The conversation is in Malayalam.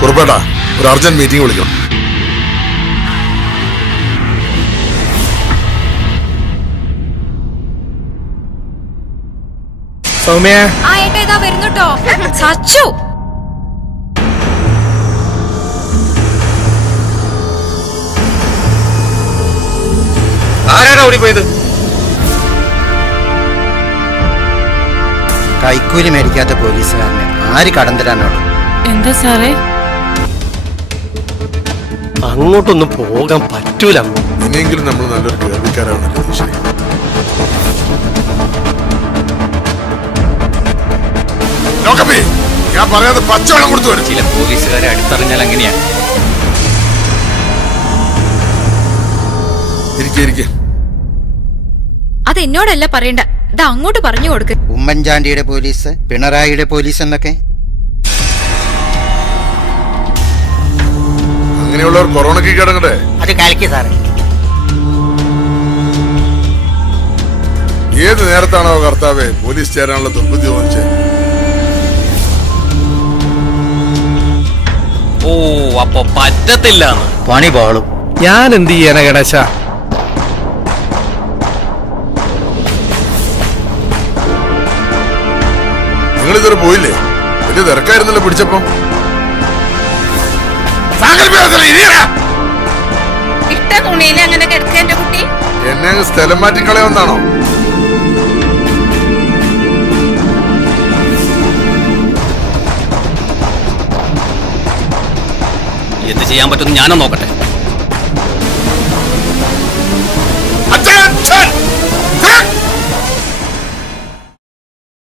കുറുപ്പേട്ടാ, ഒരു അർജന്റ് മീറ്റിംഗ് വിളിക്കണം. സൗമ്യ വരുന്നുട്ടോ. സച്ചു ആരാടാ ഓടിപ്പോയത്? കൈക്കൂലി മേടിക്കാത്ത പോലീസുകാരനെ ആര് കടം തരാനോട്? എന്താ സാറേ? അങ്ങോട്ടൊന്നും പോകാൻ പറ്റൂല. ഇനിയെങ്കിലും നമ്മൾ നല്ലൊരു കേൾവിക്കാരാണ് രതീഷേ. ഞാൻ പറയാതെ പച്ചവെള്ളം കൊടുത്തു വരും. ചില പോലീസുകാരെ അടുത്തറിഞ്ഞാൽ അങ്ങനെയാ. അത് എന്നോടല്ല പറയണ്ട, ഇത് അങ്ങോട്ട് പറഞ്ഞു കൊടുക്ക്. ഉമ്മൻചാണ്ടിയുടെ പോലീസ്, പിണറായിയുടെ പോലീസ് എന്നൊക്കെ. അങ്ങനെയുള്ളവർ കൊറോണയ്ക്ക് കിടങ്ങട്ടെ. അത് കാലിക്ക് സാറേ. ഏത് നേരത്താണോ കർത്താവേ പോലീസ് ചേരാനുള്ള ദുർബുദ്ധി തോന്നിച്ചത്? ഓ, അപ്പൊ പറ്റത്തില്ല. പണി പാളും. ഞാൻ എന്ത് ചെയ്യാനാ ഗണേശ? നിങ്ങളിതുവരെ പോയില്ലേ? വലിയ തിരക്കായിരുന്നല്ലോ പിടിച്ചപ്പോ. ഇട്ട തുണിയിൽ അങ്ങനെ കിടക്കുക എന്റെ കുട്ടി. എന്നെ സ്ഥലം മാറ്റിക്കളയാവുന്നാണോ? എന്ത് ചെയ്യാൻ പറ്റുമെന്ന് ഞാനോ നോക്കട്ടെ.